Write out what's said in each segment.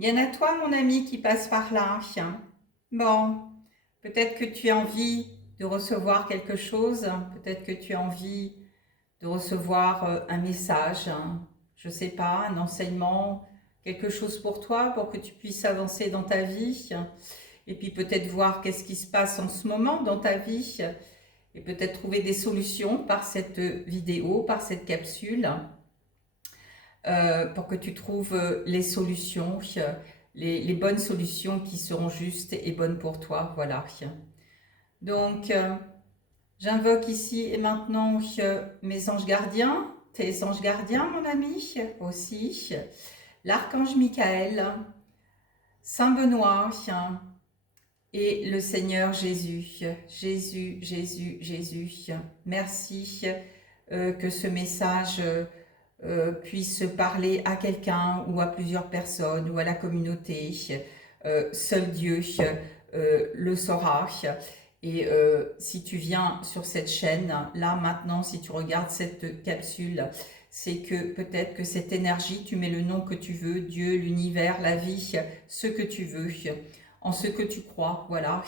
Bien à toi, mon ami, qui passe par là. Bon, peut-être que tu as envie de recevoir quelque chose, peut-être que tu as envie de recevoir un message, je ne sais pas, un enseignement, quelque chose pour toi, pour que tu puisses avancer dans ta vie, et puis peut-être voir qu'est-ce qui se passe en ce moment dans ta vie, et peut-être trouver des solutions par cette vidéo, par cette capsule. Pour que tu trouves les solutions, les bonnes solutions qui seront justes et bonnes pour toi. Voilà. Donc, j'invoque ici et maintenant mes anges gardiens, tes anges gardiens, mon ami, aussi, l'archange Michael, Saint Benoît et le Seigneur Jésus. Jésus, Jésus, Jésus. Merci que ce message puisse parler à quelqu'un ou à plusieurs personnes ou à la communauté. Seul Dieu le saura. Et si tu viens sur cette chaîne, là maintenant, si tu regardes cette capsule, c'est que peut-être que cette énergie, tu mets le nom que tu veux, Dieu, l'univers, la vie, ce que tu veux, en ce que tu crois, voilà.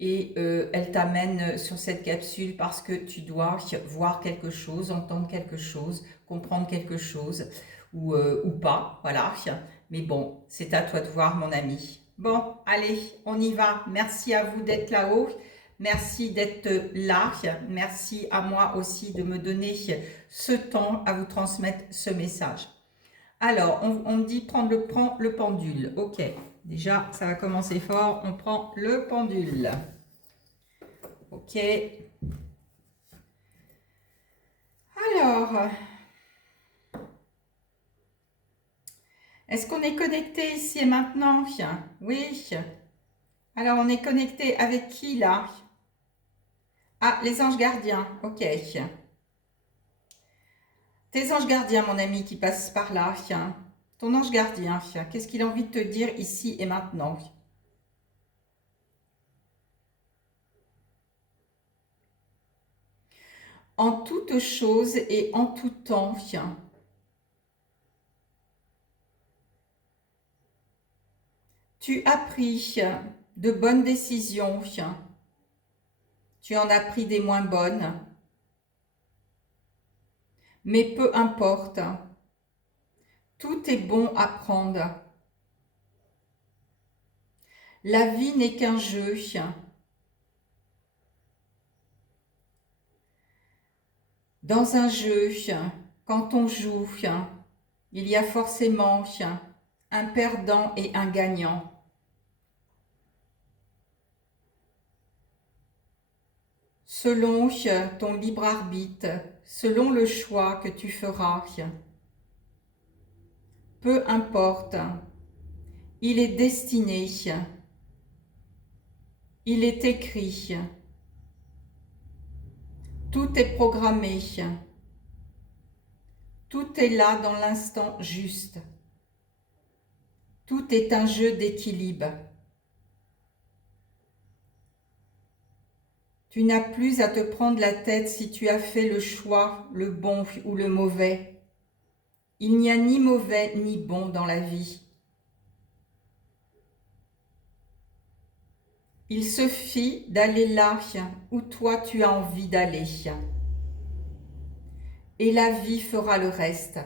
Et elle t'amène sur cette capsule parce que tu dois voir quelque chose, entendre quelque chose, comprendre quelque chose ou pas, voilà. Mais bon, c'est à toi de voir, mon ami. Bon, allez, on y va. Merci à vous d'être là-haut. Merci d'être là. Merci à moi aussi de me donner ce temps à vous transmettre ce message. Alors, on me dit prends le pendule. Ok, déjà, ça va commencer fort. On prend le pendule. Ok. Alors, est-ce qu'on est connecté ici et maintenant? Oui. Alors, on est connecté avec qui là? Ah, les anges gardiens. Ok. Tes anges gardiens, mon ami, qui passent par là. Ton ange gardien, qu'est-ce qu'il a envie de te dire ici et maintenant? En toute chose et en tout temps, tu as pris de bonnes décisions. Tu en as pris des moins bonnes. Mais peu importe. Tout est bon à prendre. La vie n'est qu'un jeu. Dans un jeu, quand on joue, il y a forcément un perdant et un gagnant. Selon ton libre arbitre, selon le choix que tu feras. Peu importe, il est destiné, il est écrit, tout est programmé, tout est là dans l'instant juste. Tout est un jeu d'équilibre. Tu n'as plus à te prendre la tête si tu as fait le choix, le bon ou le mauvais. Il n'y a ni mauvais ni bon dans la vie. Il suffit d'aller là où toi tu as envie d'aller. Et la vie fera le reste.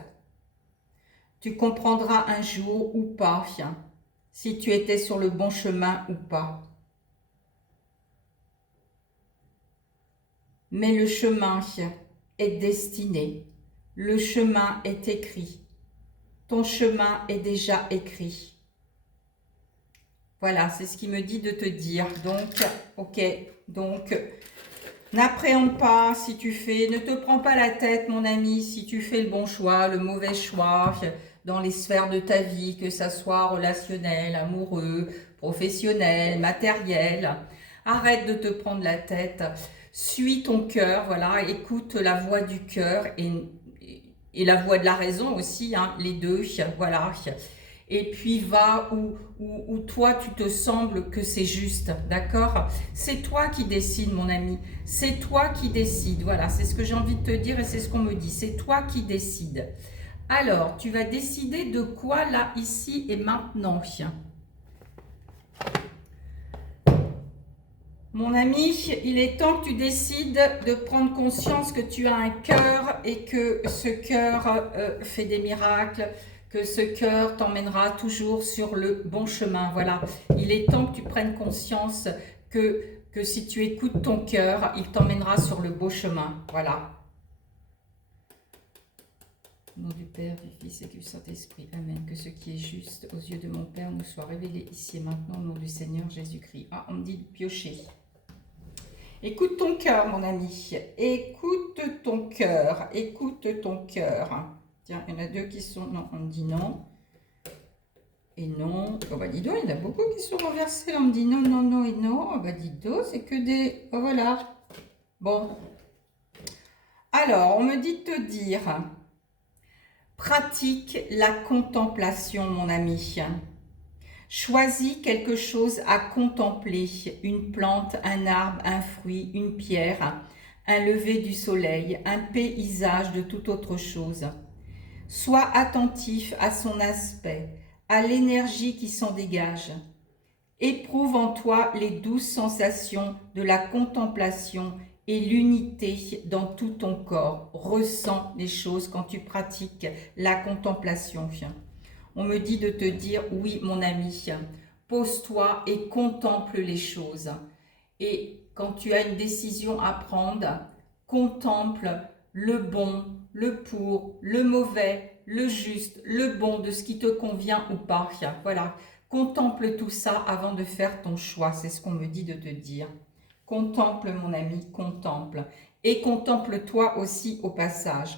Tu comprendras un jour ou pas si tu étais sur le bon chemin ou pas. Mais le chemin est destiné. Le chemin est écrit. Ton chemin est déjà écrit. Voilà, c'est ce qu'il me dit de te dire. Donc, ok, donc, n'appréhende pas si tu fais, ne te prends pas la tête, mon ami, si tu fais le bon choix, le mauvais choix, dans les sphères de ta vie, que ça soit relationnel, amoureux, professionnel, matériel. Arrête de te prendre la tête. Suis ton cœur, voilà, écoute la voix du cœur et la voix de la raison aussi, les deux, voilà. Et puis va où toi tu te sembles que c'est juste, d'accord? C'est toi qui décides, mon ami, c'est toi qui décides, voilà, c'est ce que j'ai envie de te dire et c'est ce qu'on me dit, c'est toi qui décides. Alors, tu vas décider de quoi là, ici et maintenant. Mon ami, il est temps que tu décides de prendre conscience que tu as un cœur et que ce cœur fait des miracles, que ce cœur t'emmènera toujours sur le bon chemin. Voilà, il est temps que tu prennes conscience que si tu écoutes ton cœur, il t'emmènera sur le beau chemin. Voilà. Au nom du Père, du Fils et du Saint-Esprit. Amen. Que ce qui est juste aux yeux de mon Père nous soit révélé ici et maintenant au nom du Seigneur Jésus-Christ. Ah, on me dit de piocher. Écoute ton cœur, mon ami. Écoute ton cœur. Écoute ton cœur. Tiens, il y en a deux qui sont... Non, on me dit non. Et non. Oh bah dis donc, il y en a beaucoup qui sont renversés. Là, on me dit non, non, non et non. Oh bah dis donc, c'est que des... Oh voilà. Bon. Alors, on me dit de te dire... Pratique la contemplation, mon ami. Choisis quelque chose à contempler, une plante, un arbre, un fruit, une pierre, un lever du soleil, un paysage de toute autre chose. Sois attentif à son aspect, à l'énergie qui s'en dégage. Éprouve en toi les douces sensations de la contemplation et l'unité dans tout ton corps. Ressens les choses quand tu pratiques la contemplation. On me dit de te dire, oui mon ami, pose-toi et contemple les choses. Et quand tu as une décision à prendre, contemple le bon, le pour, le mauvais, le juste, le bon, de ce qui te convient ou pas. Voilà, contemple tout ça avant de faire ton choix, c'est ce qu'on me dit de te dire. Contemple mon ami, contemple. Et contemple-toi aussi au passage.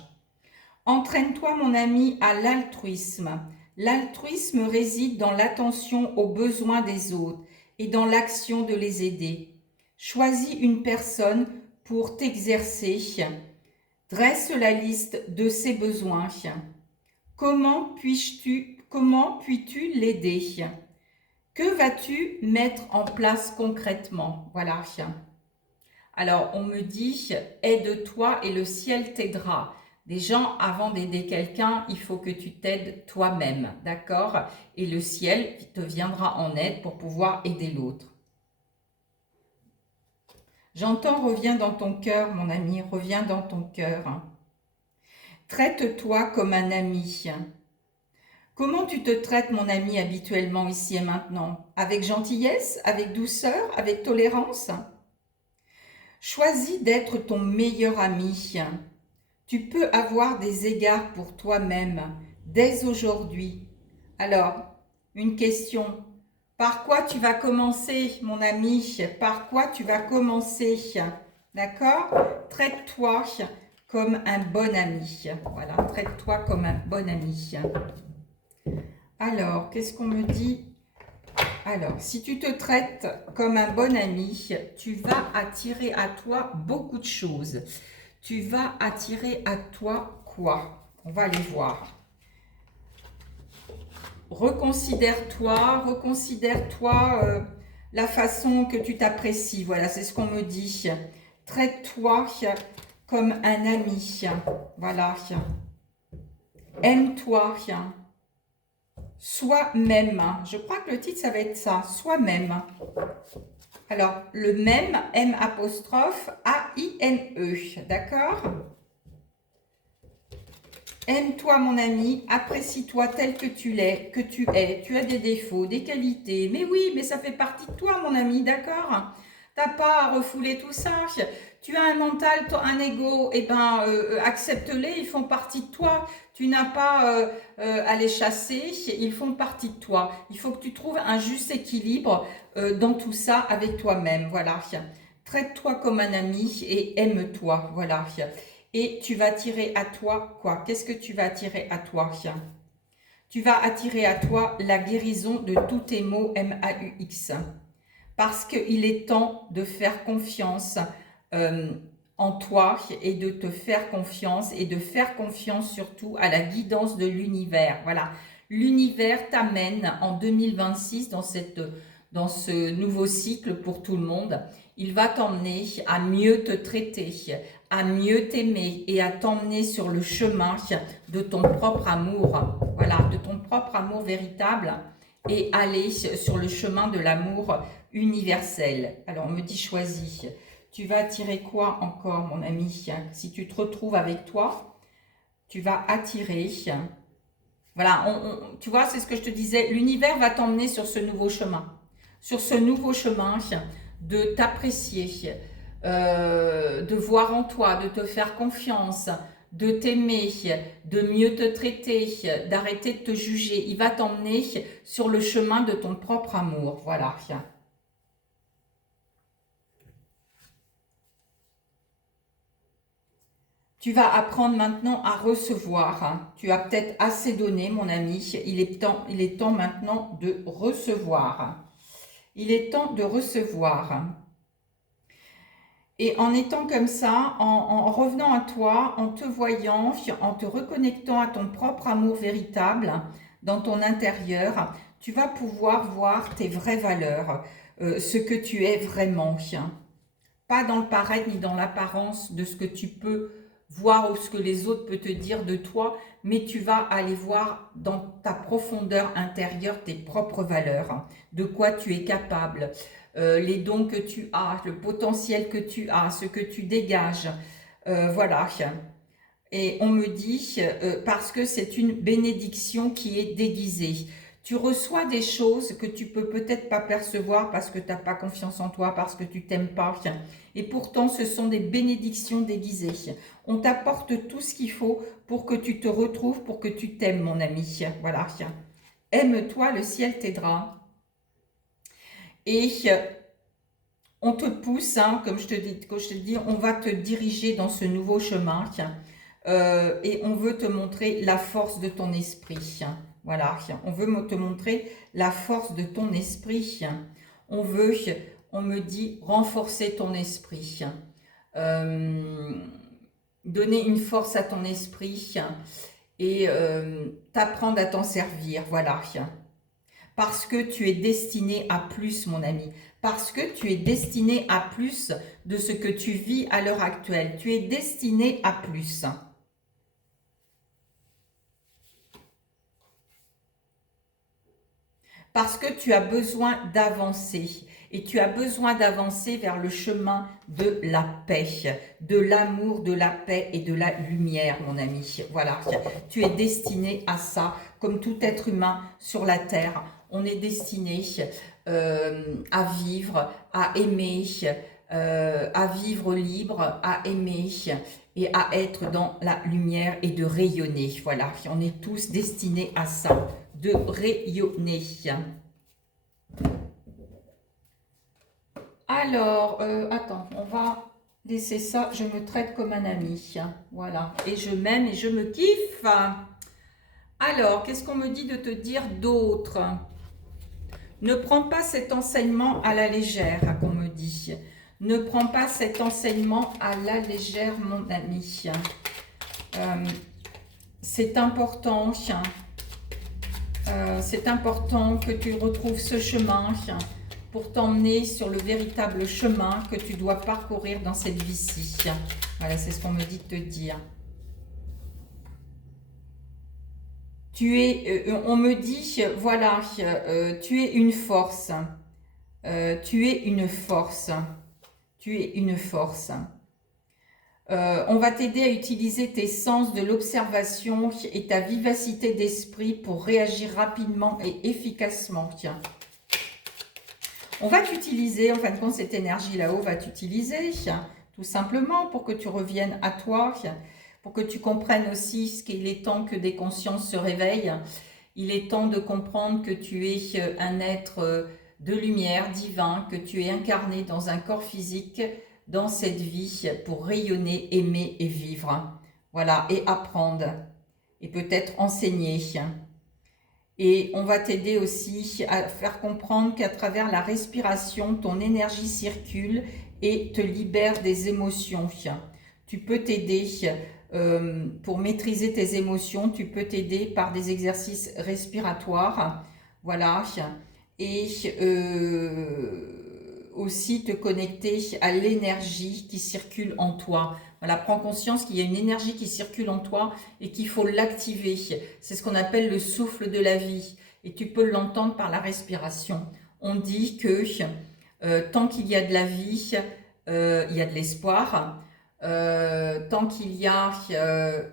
Entraîne-toi mon ami à l'altruisme. L'altruisme réside dans l'attention aux besoins des autres et dans l'action de les aider. Choisis une personne pour t'exercer. Dresse la liste de ses besoins. Comment puis-tu l'aider? Que vas-tu mettre en place concrètement? Voilà. Alors, on me dit, aide-toi et le ciel t'aidera. Des gens, avant d'aider quelqu'un, il faut que tu t'aides toi-même, d'accord? Et le ciel te viendra en aide pour pouvoir aider l'autre. J'entends, reviens dans ton cœur, mon ami, reviens dans ton cœur. Traite-toi comme un ami. Comment tu te traites, mon ami, habituellement, ici et maintenant? Avec gentillesse, avec douceur, avec tolérance? Choisis d'être ton meilleur ami. Tu peux avoir des égards pour toi-même dès aujourd'hui. Alors, une question. Par quoi tu vas commencer, mon ami? Par quoi tu vas commencer? D'accord? Traite-toi comme un bon ami. Voilà, traite-toi comme un bon ami. Alors, qu'est-ce qu'on me dit? Alors, si tu te traites comme un bon ami, tu vas attirer à toi beaucoup de choses. Tu vas attirer à toi quoi? On va aller voir. Reconsidère-toi la façon que tu t'apprécies. Voilà, c'est ce qu'on me dit. Traite-toi comme un ami. Voilà. Aime-toi. Soi-même. Je crois que le titre, ça va être ça. Soi-même. Alors, le même, M apostrophe A-I-M-E. D'accord? Aime-toi, mon ami, apprécie-toi tel que tu es, tu as des défauts, des qualités, mais oui, mais ça fait partie de toi, mon ami, d'accord? T'as pas à refouler tout ça, tu as un mental, un ego, eh ben, accepte-les, ils font partie de toi, tu n'as pas à les chasser, ils font partie de toi, il faut que tu trouves un juste équilibre dans tout ça avec toi-même, voilà, traite-toi comme un ami et aime-toi, voilà. Et tu vas attirer à toi quoi? Qu'est-ce que tu vas attirer à toi? Tu vas attirer à toi la guérison de tous tes maux M-A-U-X. Parce qu'il est temps de faire confiance en toi et de te faire confiance et de faire confiance surtout à la guidance de l'univers. Voilà, l'univers t'amène en 2026 dans ce nouveau cycle pour tout le monde. Il va t'emmener à mieux te traiter, à mieux t'aimer et à t'emmener sur le chemin de ton propre amour, voilà, de ton propre amour véritable et aller sur le chemin de l'amour universel. Alors, on me dit choisis. Tu vas attirer quoi encore, mon ami? Si tu te retrouves avec toi, tu vas attirer. Voilà, tu vois, c'est ce que je te disais. L'univers va t'emmener sur ce nouveau chemin. Sur ce nouveau chemin de t'apprécier, de voir en toi, de te faire confiance, de t'aimer, de mieux te traiter, d'arrêter de te juger. Il va t'emmener sur le chemin de ton propre amour. Voilà. Tu vas apprendre maintenant à recevoir. Tu as peut-être assez donné, mon ami. Il est temps maintenant de recevoir. Il est temps de recevoir. Et en étant comme ça, en revenant à toi, en te voyant, en te reconnectant à ton propre amour véritable dans ton intérieur, tu vas pouvoir voir tes vraies valeurs, ce que tu es vraiment. Pas dans le paraître ni dans l'apparence de ce que tu peux voir ou ce que les autres peuvent te dire de toi, mais tu vas aller voir dans ta profondeur intérieure tes propres valeurs, de quoi tu es capable, les dons que tu as, le potentiel que tu as, ce que tu dégages, voilà. Et on me dit, parce que c'est une bénédiction qui est déguisée. Tu reçois des choses que tu peux peut-être pas percevoir parce que tu n'as pas confiance en toi, parce que tu t'aimes pas. Et pourtant, ce sont des bénédictions déguisées. On t'apporte tout ce qu'il faut pour que tu te retrouves, pour que tu t'aimes, mon ami. Voilà. Aime-toi, le ciel t'aidera. Et on te pousse, hein, comme je te dis, on va te diriger dans ce nouveau chemin. Et on veut te montrer la force de ton esprit. Voilà, on veut te montrer la force de ton esprit. On veut, on me dit, renforcer ton esprit. Donner une force à ton esprit et t'apprendre à t'en servir. Voilà. Parce que tu es destiné à plus, mon ami. Parce que tu es destiné à plus de ce que tu vis à l'heure actuelle. Tu es destiné à plus. Parce que tu as besoin d'avancer. Et tu as besoin d'avancer vers le chemin de la paix, de l'amour, de la paix et de la lumière, mon ami. Voilà, tu es destiné à ça, comme tout être humain sur la terre. On est destiné à vivre, à aimer, à vivre libre, à aimer et à être dans la lumière et de rayonner. Voilà, on est tous destinés à ça, de rayonner. Alors, attends, on va laisser ça. Je me traite comme un ami. Voilà. Et je m'aime et je me kiffe. Alors, qu'est-ce qu'on me dit de te dire d'autre? Ne prends pas cet enseignement à la légère, qu'on me dit. Ne prends pas cet enseignement à la légère, mon ami. C'est important. C'est important que tu retrouves ce chemin pour t'emmener sur le véritable chemin que tu dois parcourir dans cette vie-ci. Voilà, c'est ce qu'on me dit de te dire. On me dit, voilà, tu es une force. Tu es une force. Tu es une force. On va t'aider à utiliser tes sens de l'observation et ta vivacité d'esprit pour réagir rapidement et efficacement. Tiens. On va t'utiliser, en fin de compte, cette énergie là-haut va t'utiliser, tout simplement pour que tu reviennes à toi, pour que tu comprennes aussi qu'il est temps que des consciences se réveillent. Il est temps de comprendre que tu es un être de lumière divin, que tu es incarné dans un corps physique, dans cette vie, pour rayonner, aimer et vivre. Voilà, et apprendre, et peut-être enseigner. Et on va t'aider aussi à faire comprendre qu'à travers la respiration, ton énergie circule et te libère des émotions. Tu peux t'aider pour maîtriser tes émotions, tu peux t'aider par des exercices respiratoires. Voilà. Et aussi te connecter à l'énergie qui circule en toi. Voilà, prends conscience qu'il y a une énergie qui circule en toi et qu'il faut l'activer. C'est ce qu'on appelle le souffle de la vie. Et tu peux l'entendre par la respiration. On dit que tant qu'il y a de la vie, il y a de l'espoir. Tant qu'il y a,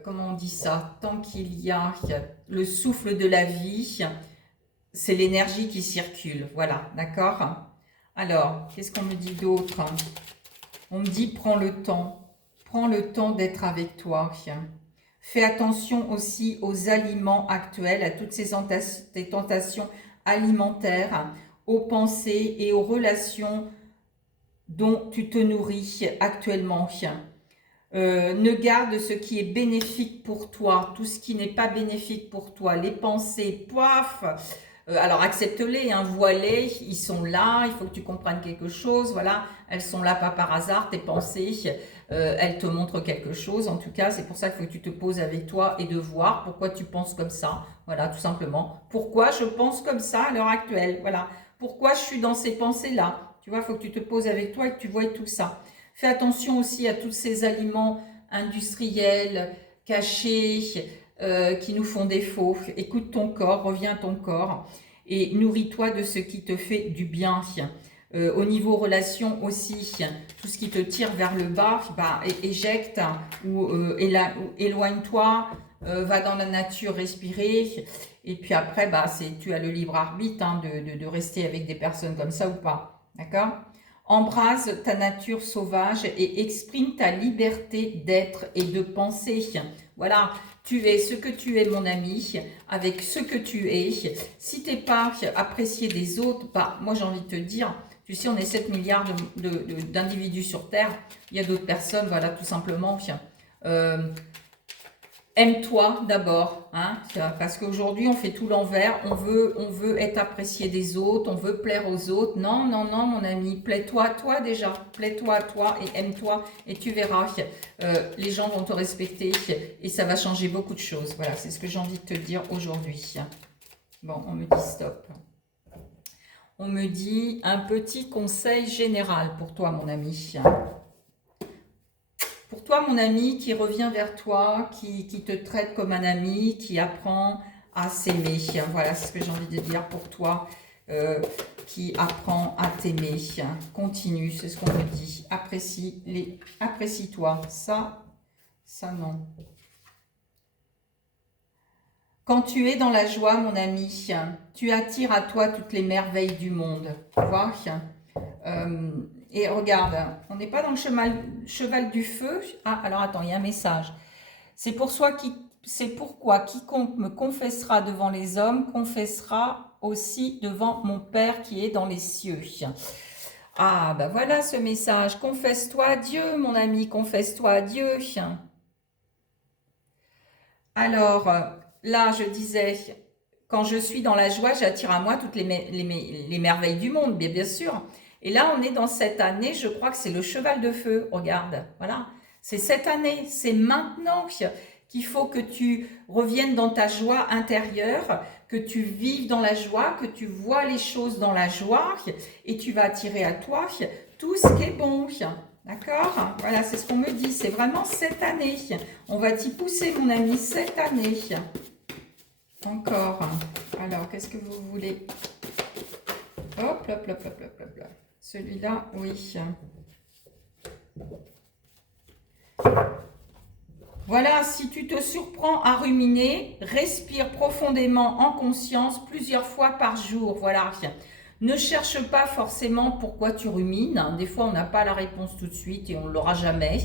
comment on dit ça, tant qu'il y a le souffle de la vie, c'est l'énergie qui circule. Voilà, d'accord? Alors, qu'est-ce qu'on me dit d'autre? On me dit, prends le temps d'être avec toi. Fais attention aussi aux aliments actuels, à toutes ces tentations alimentaires, aux pensées et aux relations dont tu te nourris actuellement. Ne garde ce qui est bénéfique pour toi, tout ce qui n'est pas bénéfique pour toi, les pensées, poif, alors accepte-les, hein, vois-les, ils sont là, il faut que tu comprennes quelque chose, voilà, elles sont là pas par hasard, tes pensées, elles te montrent quelque chose, en tout cas, c'est pour ça qu'il faut que tu te poses avec toi et de voir pourquoi tu penses comme ça, voilà, tout simplement, pourquoi je pense comme ça à l'heure actuelle, voilà, pourquoi je suis dans ces pensées-là, tu vois, il faut que tu te poses avec toi et que tu vois tout ça. Fais attention aussi à tous ces aliments industriels, cachés, qui nous font défaut. Écoute ton corps, reviens à ton corps et nourris-toi de ce qui te fait du bien. Au niveau relation aussi, tout ce qui te tire vers le bas, bah, éjecte ou éloigne-toi, va dans la nature respirer. Et puis après, bah, tu as le libre arbitre hein, de rester avec des personnes comme ça ou pas. D'accord ? Embrase ta nature sauvage et exprime ta liberté d'être et de penser. Voilà, tu es ce que tu es, mon ami, avec ce que tu es. Si tu n'es pas apprécié des autres, bah, moi j'ai envie de te dire, tu sais, on est 7 milliards d'individus sur Terre. Il y a d'autres personnes, voilà, tout simplement. Aime-toi d'abord, hein, parce qu'aujourd'hui on fait tout l'envers, on veut être apprécié des autres, on veut plaire aux autres. Non, non, non, mon ami, plais-toi à toi déjà, plais-toi à toi et aime-toi et tu verras, les gens vont te respecter et ça va changer beaucoup de choses. Voilà, c'est ce que j'ai envie de te dire aujourd'hui. Bon, on me dit stop. On me dit un petit conseil général pour toi, mon ami. Pour toi, mon ami, qui revient vers toi, qui te traite comme un ami, qui apprend à s'aimer. Voilà, c'est ce que j'ai envie de dire pour toi, qui apprend à t'aimer. Continue, c'est ce qu'on me dit. Apprécie-toi. Ça non. Quand tu es dans la joie, mon ami, tu attires à toi toutes les merveilles du monde. Tu vois et regarde, on n'est pas dans le cheval du feu. Ah, alors attends, il y a un message. C'est pourquoi quiconque me confessera devant les hommes, confessera aussi devant mon Père qui est dans les cieux. Ah, ben voilà ce message. Confesse-toi à Dieu, mon ami, confesse-toi à Dieu. Alors, là, je disais, quand je suis dans la joie, j'attire à moi toutes les merveilles du monde, bien sûr. Et là, on est dans cette année, je crois que c'est le cheval de feu, regarde, voilà. C'est cette année, c'est maintenant qu'il faut que tu reviennes dans ta joie intérieure, que tu vives dans la joie, que tu vois les choses dans la joie, et tu vas attirer à toi tout ce qui est bon. D'accord? Voilà, c'est ce qu'on me dit, c'est vraiment cette année. On va t'y pousser, mon ami, cette année. Encore. Alors, qu'est-ce que vous voulez? Hop, hop, hop, hop, hop, hop. Celui-là, oui. Voilà, si tu te surprends à ruminer, respire profondément en conscience plusieurs fois par jour. Voilà. Ne cherche pas forcément pourquoi tu rumines. Des fois, on n'a pas la réponse tout de suite et on ne l'aura jamais.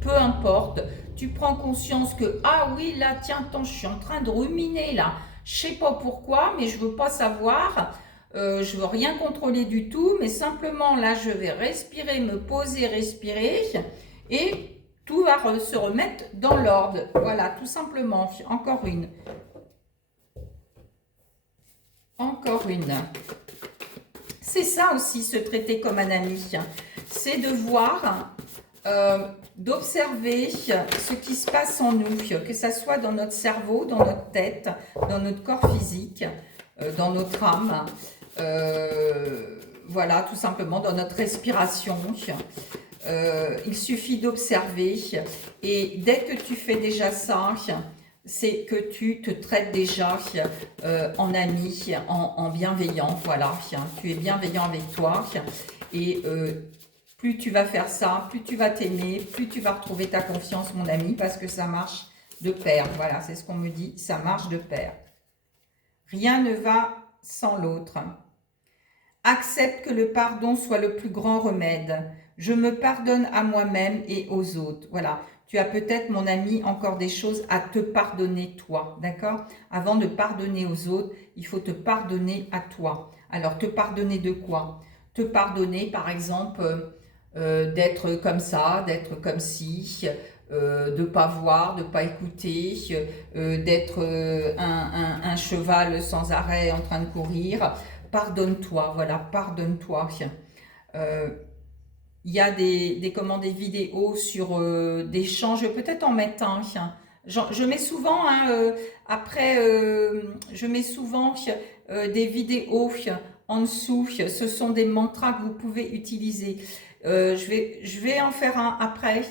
Peu importe. Tu prends conscience que, ah oui, là, tiens, attends, je suis en train de ruminer là. Je ne sais pas pourquoi, mais je ne veux pas savoir. Je ne veux rien contrôler du tout, mais simplement là, je vais respirer, me poser, respirer et tout va se remettre dans l'ordre. Voilà, tout simplement. Encore une. Encore une. C'est ça aussi, se traiter comme un ami. C'est de voir, d'observer ce qui se passe en nous, que ça soit dans notre cerveau, dans notre tête, dans notre corps physique, dans notre âme. Voilà, tout simplement, dans notre respiration. Il suffit d'observer et dès que tu fais déjà ça, c'est que tu te traites déjà en ami, en bienveillant, voilà. Tu es bienveillant avec toi et plus tu vas faire ça, plus tu vas t'aimer, plus tu vas retrouver ta confiance, mon ami, parce que ça marche de pair. Voilà, c'est ce qu'on me dit, ça marche de pair. Rien ne va sans l'autre. Accepte que le pardon soit le plus grand remède. Je me pardonne à moi-même et aux autres. Voilà. Tu as peut-être, mon ami, encore des choses à te pardonner toi, d'accord? Avant de pardonner aux autres, il faut te pardonner à toi. Alors, te pardonner de quoi? Te pardonner, par exemple, d'être comme ça, d'être comme ci, de ne pas voir, de ne pas écouter, d'être un cheval sans arrêt en train de courir. Pardonne-toi, voilà, pardonne-toi. Il y a des vidéos sur des chants, je vais peut-être en mettre un. Je mets souvent, je mets souvent des vidéos en dessous. Ce sont des mantras que vous pouvez utiliser. Je vais en faire un après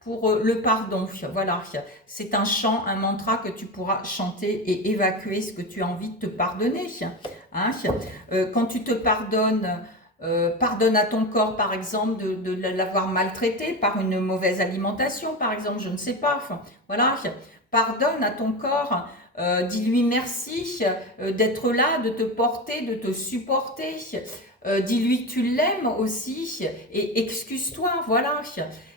pour le pardon. Voilà, c'est un chant, un mantra que tu pourras chanter et évacuer ce que tu as envie de te pardonner. Hein. Quand tu te pardonnes, pardonne à ton corps, par exemple, de l'avoir maltraité par une mauvaise alimentation, par exemple, je ne sais pas. Enfin, voilà, pardonne à ton corps, dis-lui merci d'être là, de te porter, de te supporter. Dis-lui que tu l'aimes aussi et excuse-toi, voilà.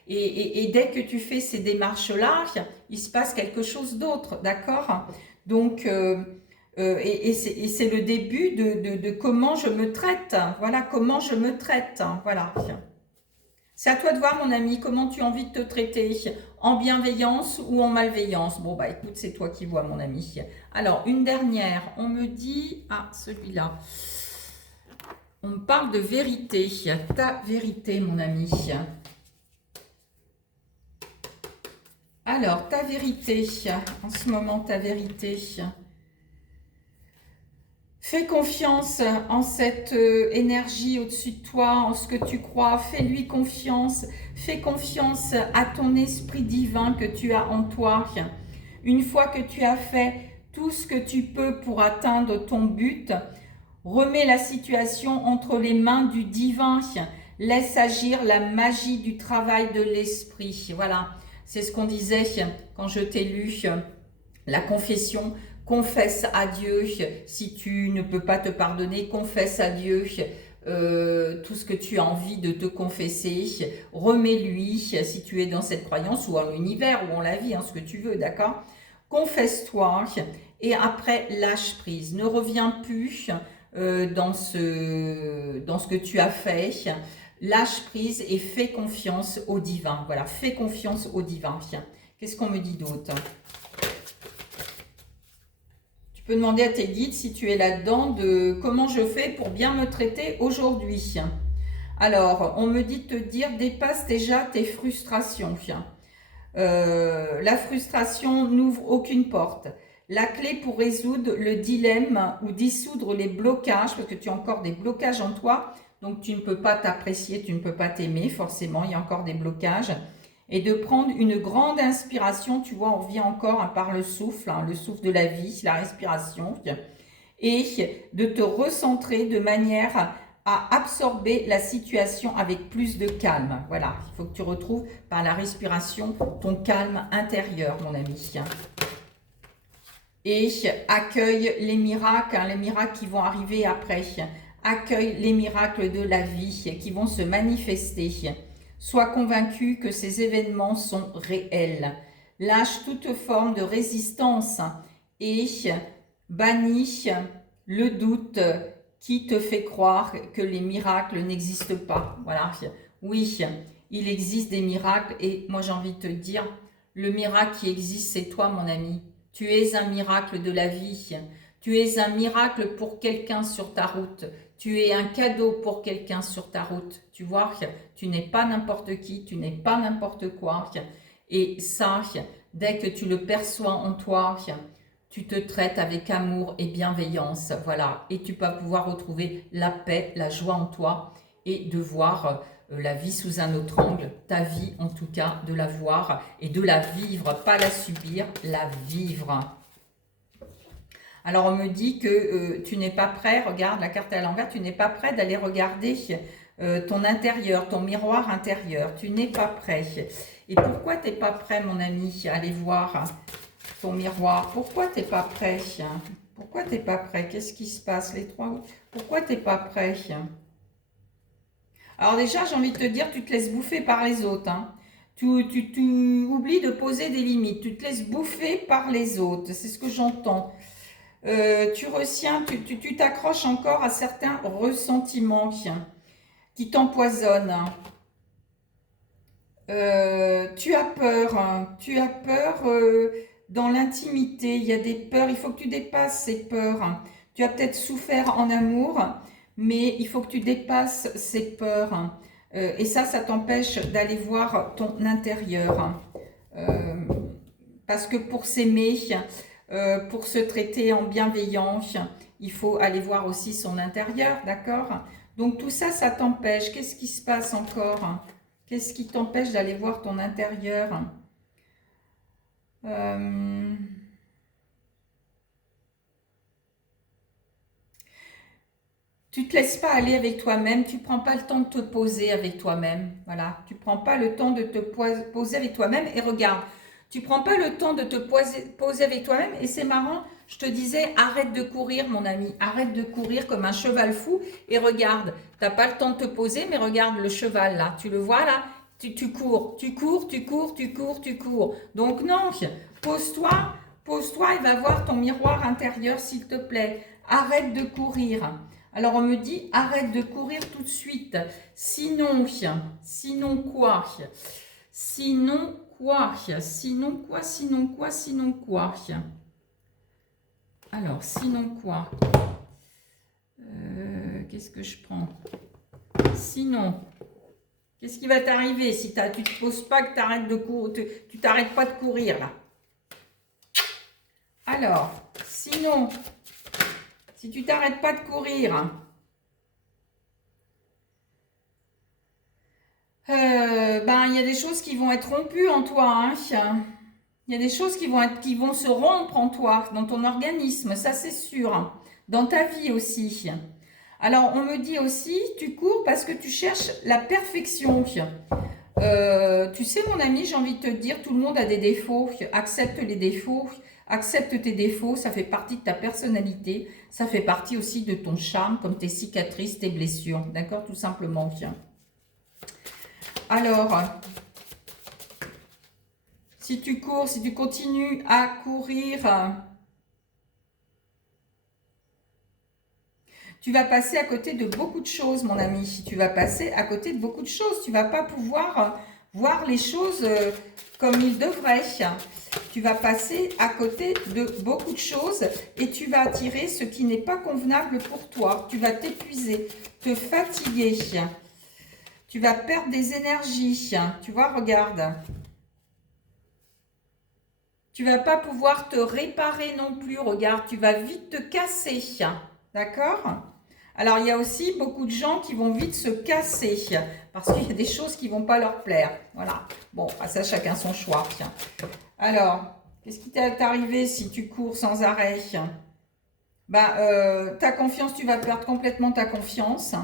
Et dès que tu fais ces démarches-là, il se passe quelque chose d'autre, d'accord? Donc, et c'est le début de comment je me traite. Voilà, comment je me traite. Voilà. C'est à toi de voir, mon ami, comment tu as envie de te traiter. En bienveillance ou en malveillance. Bon, bah écoute, c'est toi qui vois, mon ami. Alors, une dernière. On me dit... Ah, celui-là. On me parle de vérité. Ta vérité, mon ami. Alors, ta vérité. En ce moment, ta vérité. Fais confiance en cette énergie au-dessus de toi, en ce que tu crois. Fais-lui confiance. Fais confiance à ton esprit divin que tu as en toi. Une fois que tu as fait tout ce que tu peux pour atteindre ton but, remets la situation entre les mains du divin. Laisse agir la magie du travail de l'esprit. Voilà, c'est ce qu'on disait quand je t'ai lu la confession. Confesse à Dieu si tu ne peux pas te pardonner, confesse à Dieu tout ce que tu as envie de te confesser, remets-lui si tu es dans cette croyance ou en l'univers ou en la vie, ce que tu veux, d'accord? Confesse-toi et après lâche prise, ne reviens plus dans ce que tu as fait, lâche prise et fais confiance au divin, voilà, fais confiance au divin. Qu'est-ce qu'on me dit d'autre ? Tu peux demander à tes guides si tu es là-dedans de comment je fais pour bien me traiter aujourd'hui. Alors, on me dit de te dire, dépasse déjà tes frustrations. La frustration n'ouvre aucune porte. La clé pour résoudre le dilemme ou dissoudre les blocages, parce que tu as encore des blocages en toi, donc tu ne peux pas t'apprécier, tu ne peux pas t'aimer, forcément, il y a encore des blocages. Et de prendre une grande inspiration, tu vois, on revient encore par le souffle de la vie, la respiration, et de te recentrer de manière à absorber la situation avec plus de calme. Voilà, il faut que tu retrouves par la respiration ton calme intérieur, mon ami. Et accueille les miracles qui vont arriver après. Accueille les miracles de la vie qui vont se manifester. Sois convaincu que ces événements sont réels. Lâche toute forme de résistance et bannis le doute qui te fait croire que les miracles n'existent pas. Voilà. Oui, il existe des miracles et moi j'ai envie de te dire, le miracle qui existe, c'est toi, mon ami. Tu es un miracle de la vie. Tu es un miracle pour quelqu'un sur ta route. Tu es un cadeau pour quelqu'un sur ta route. Tu vois, tu n'es pas n'importe qui, tu n'es pas n'importe quoi. Et ça, dès que tu le perçois en toi, tu te traites avec amour et bienveillance. Voilà. Et tu vas pouvoir retrouver la paix, la joie en toi et de voir la vie sous un autre angle, ta vie en tout cas, de la voir et de la vivre, pas la subir, la vivre. Alors on me dit que tu n'es pas prêt, regarde la carte à l'envers, tu n'es pas prêt d'aller regarder ton intérieur, ton miroir intérieur, tu n'es pas prêt. Et pourquoi tu n'es pas prêt mon ami, à aller voir ton miroir? Pourquoi tu n'es pas prêt? Pourquoi tu n'es pas prêt? Qu'est-ce qui se passe les trois? Pourquoi tu n'es pas prêt? Alors déjà, j'ai envie de te dire, tu te laisses bouffer par les autres. Hein. Tu oublies de poser des limites. Tu te laisses bouffer par les autres. C'est ce que j'entends. Tu retiens, tu t'accroches encore à certains ressentiments qui t'empoisonnent. Tu as peur. Hein. Tu as peur dans l'intimité. Il y a des peurs. Il faut que tu dépasses ces peurs. Hein. Tu as peut-être souffert en amour, mais il faut que tu dépasses ces peurs. Hein. Et ça t'empêche d'aller voir ton intérieur. Hein. Parce que pour s'aimer, pour se traiter en bienveillance, il faut aller voir aussi son intérieur, d'accord? Donc tout ça, ça t'empêche. Qu'est-ce qui se passe encore? Qu'est-ce qui t'empêche d'aller voir ton intérieur? Tu te laisses pas aller avec toi-même, tu prends pas le temps de te poser avec toi-même, voilà. Tu prends pas le temps de te poser avec toi-même et regarde, tu prends pas le temps de te poser avec toi-même et c'est marrant, je te disais, arrête de courir mon ami, arrête de courir comme un cheval fou et regarde, tu n'as pas le temps de te poser mais regarde le cheval là, tu le vois là, tu cours, tu cours, tu cours, tu cours, tu cours. Donc non, pose-toi et va voir ton miroir intérieur s'il te plaît, arrête de courir. Alors on me dit, arrête de courir tout de suite. Sinon quoi? Sinon quoi? Sinon quoi? Alors, sinon quoi? Qu'est-ce que je prends? Sinon, qu'est-ce qui va t'arriver si tu ne te poses pas, que tu arrêtes de courir, tu t'arrêtes pas de courir là? Alors, sinon, si tu t'arrêtes pas de courir, ben il y a des choses qui vont être rompues en toi. Hein. Il y a des choses qui vont se rompre en toi, dans ton organisme, ça c'est sûr. Dans ta vie aussi. Alors on me dit aussi, tu cours parce que tu cherches la perfection. Tu sais mon ami, j'ai envie de te dire, tout le monde a des défauts. Accepte les défauts. Accepte tes défauts, ça fait partie de ta personnalité, ça fait partie aussi de ton charme, comme tes cicatrices, tes blessures, d'accord, tout simplement. Alors, si tu cours, si tu continues à courir, tu vas passer à côté de beaucoup de choses, mon ami. Tu vas passer à côté de beaucoup de choses. Tu ne vas pas pouvoir voir les choses comme il devrait. Tu vas passer à côté de beaucoup de choses et tu vas attirer ce qui n'est pas convenable pour toi. Tu vas t'épuiser, te fatiguer. Tu vas perdre des énergies. Tu vois, regarde. Tu ne vas pas pouvoir te réparer non plus. Regarde, tu vas vite te casser. D'accord ? Alors, il y a aussi beaucoup de gens qui vont vite se casser parce qu'il y a des choses qui ne vont pas leur plaire. Voilà. Bon, ça, chacun son choix. Tiens. Alors, qu'est-ce qui t'est arrivé si tu cours sans arrêt? Ta confiance, tu vas perdre complètement ta confiance.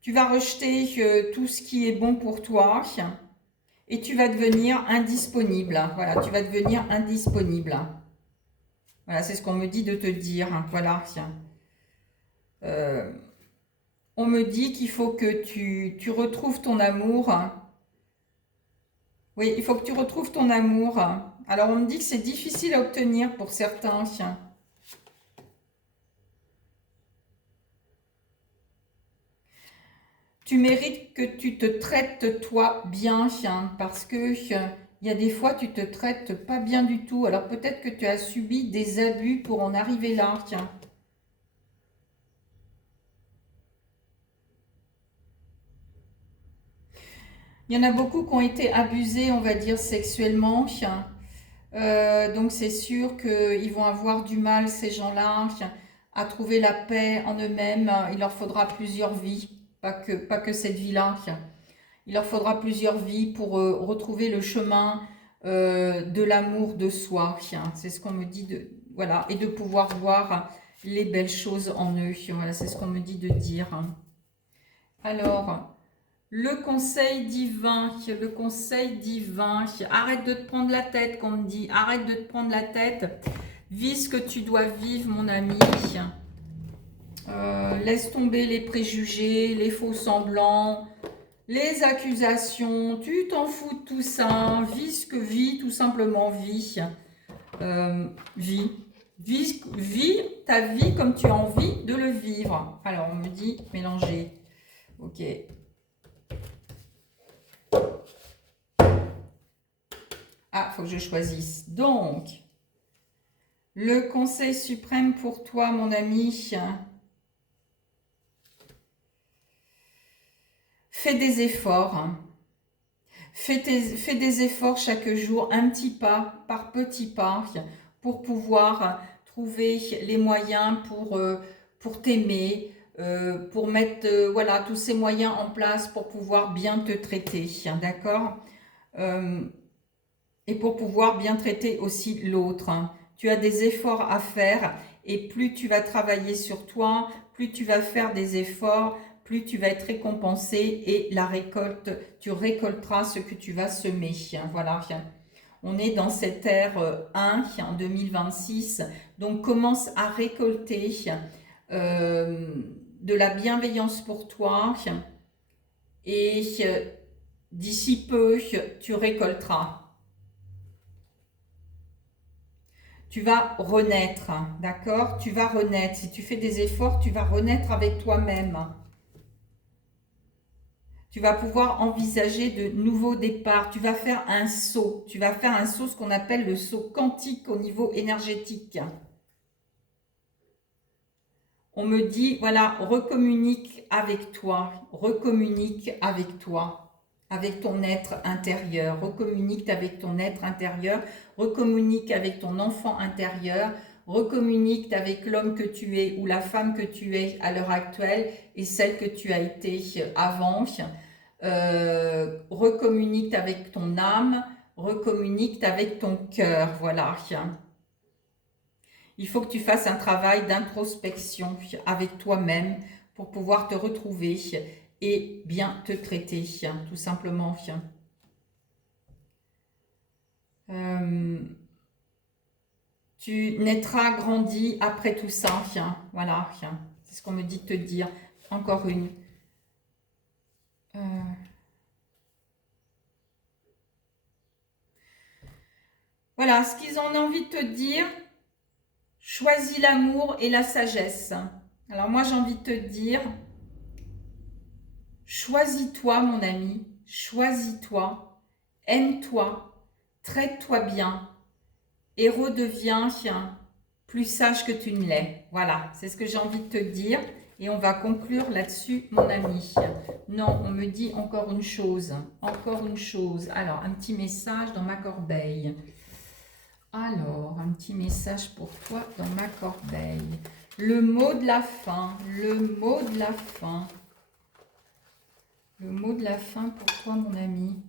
Tu vas rejeter tout ce qui est bon pour toi et tu vas devenir indisponible. Voilà, tu vas devenir indisponible. Voilà, c'est ce qu'on me dit de te dire. Voilà, tiens. On me dit qu'il faut que tu retrouves ton amour. Oui, il faut que tu retrouves ton amour. Alors, on me dit que c'est difficile à obtenir pour certains. Tu mérites que tu te traites toi bien, parce que il y a des fois, tu te traites pas bien du tout. Alors, peut-être que tu as subi des abus pour en arriver là, tiens. Il y en a beaucoup qui ont été abusés, on va dire, sexuellement. Donc, c'est sûr qu'ils vont avoir du mal, ces gens-là, à trouver la paix en eux-mêmes. Il leur faudra plusieurs vies, pas que cette vie-là. Il leur faudra plusieurs vies pour retrouver le chemin de l'amour de soi. C'est ce qu'on me dit de... Voilà, et de pouvoir voir les belles choses en eux. Voilà, c'est ce qu'on me dit de dire. Alors, le conseil divin, arrête de te prendre la tête, qu'on me dit, arrête de te prendre la tête, vis ce que tu dois vivre, mon ami. Laisse tomber les préjugés, les faux semblants, les accusations, tu t'en fous de tout ça, vis ce que vis, tout simplement vis. Vis ta vie comme tu as envie de le vivre. Alors, on me dit mélanger. Ok. Ah, il faut que je choisisse. Donc, le conseil suprême pour toi, mon ami. Fais des efforts. Fais des efforts chaque jour, un petit pas par petit pas, pour pouvoir trouver les moyens pour t'aimer, pour mettre voilà, tous ces moyens en place pour pouvoir bien te traiter, d'accord? Et pour pouvoir bien traiter aussi l'autre. Tu as des efforts à faire et plus tu vas travailler sur toi, plus tu vas faire des efforts, plus tu vas être récompensé et la récolte, tu récolteras ce que tu vas semer. Voilà. On est dans cette ère 1 en 2026, donc commence à récolter de la bienveillance pour toi et d'ici peu, tu récolteras. Tu vas renaître, d'accord? Tu vas renaître. Si tu fais des efforts, tu vas renaître avec toi-même. Tu vas pouvoir envisager de nouveaux départs. Tu vas faire un saut. Tu vas faire un saut, ce qu'on appelle le saut quantique au niveau énergétique. On me dit, voilà, recommunique avec toi. Recommunique avec toi. Avec ton être intérieur. Recommunique avec ton être intérieur. Recommunique avec ton enfant intérieur. Recommunique avec l'homme que tu es ou la femme que tu es à l'heure actuelle et celle que tu as été avant. Recommunique avec ton âme. Recommunique avec ton cœur. Voilà. Il faut que tu fasses un travail d'introspection avec toi-même pour pouvoir te retrouver et bien te traiter, tout simplement. Tu naîtras grandi après tout ça. Voilà, c'est ce qu'on me dit de te dire. Encore une. Voilà, ce qu'ils ont envie de te dire, choisis l'amour et la sagesse. Alors moi, j'ai envie de te dire, choisis-toi, mon ami, choisis-toi, aime-toi, traite-toi bien et redeviens plus sage que tu ne l'es. Voilà, c'est ce que j'ai envie de te dire. Et on va conclure là-dessus, mon ami. Non, on me dit encore une chose. Encore une chose. Alors, un petit message dans ma corbeille. Alors, un petit message pour toi dans ma corbeille. Le mot de la fin. Le mot de la fin. Le mot de la fin pour toi, mon ami.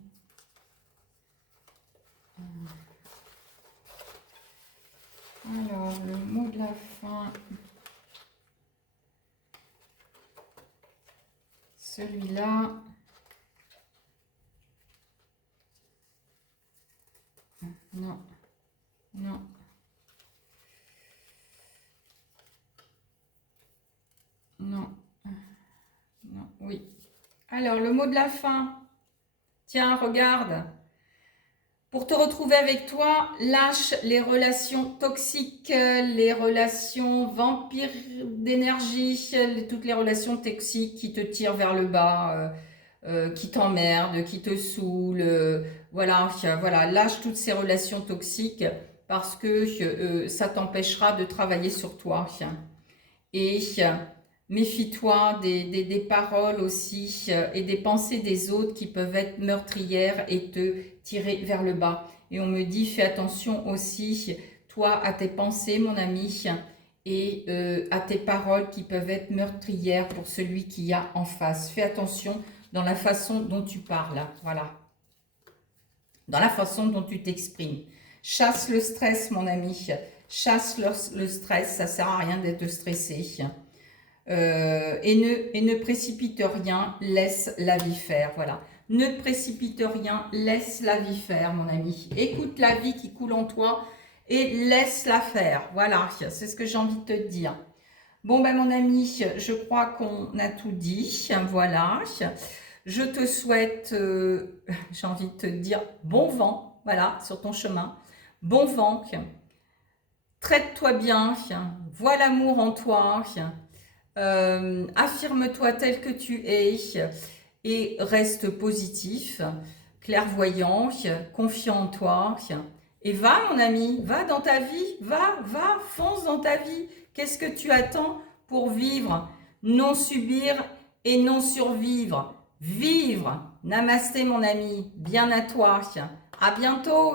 Alors, le mot de la fin. Celui-là. Non. Non. Non. Non. Oui. Alors, le mot de la fin. Tiens, regarde. Pour te retrouver avec toi, lâche les relations toxiques, les relations vampires d'énergie, toutes les relations toxiques qui te tirent vers le bas, qui t'emmerdent, qui te saoulent. Voilà, lâche toutes ces relations toxiques parce que ça t'empêchera de travailler sur toi. Et méfie-toi des paroles aussi et des pensées des autres qui peuvent être meurtrières et te tirer vers le bas. Et on me dit, fais attention aussi, toi, à tes pensées, mon ami, et à tes paroles qui peuvent être meurtrières pour celui qui y a en face. Fais attention dans la façon dont tu parles. Voilà. Dans la façon dont tu t'exprimes. Chasse le stress, mon ami. Chasse le stress, ça ne sert à rien d'être stressé. Et ne précipite rien, laisse la vie faire. Voilà. Ne te précipite rien, laisse la vie faire, mon ami. Écoute la vie qui coule en toi et laisse-la faire. Voilà, c'est ce que j'ai envie de te dire. Bon, ben mon ami, je crois qu'on a tout dit. Voilà. Je te souhaite, j'ai envie de te dire, bon vent, voilà, sur ton chemin. Bon vent. Traite-toi bien. Vois l'amour en toi. Affirme-toi tel que tu es et reste positif, clairvoyant, confiant en toi. Et va, mon ami, va dans ta vie, va, fonce dans ta vie. Qu'est-ce que tu attends pour vivre? Non subir et non survivre. Vivre. Namasté, mon ami. Bien à toi. À bientôt.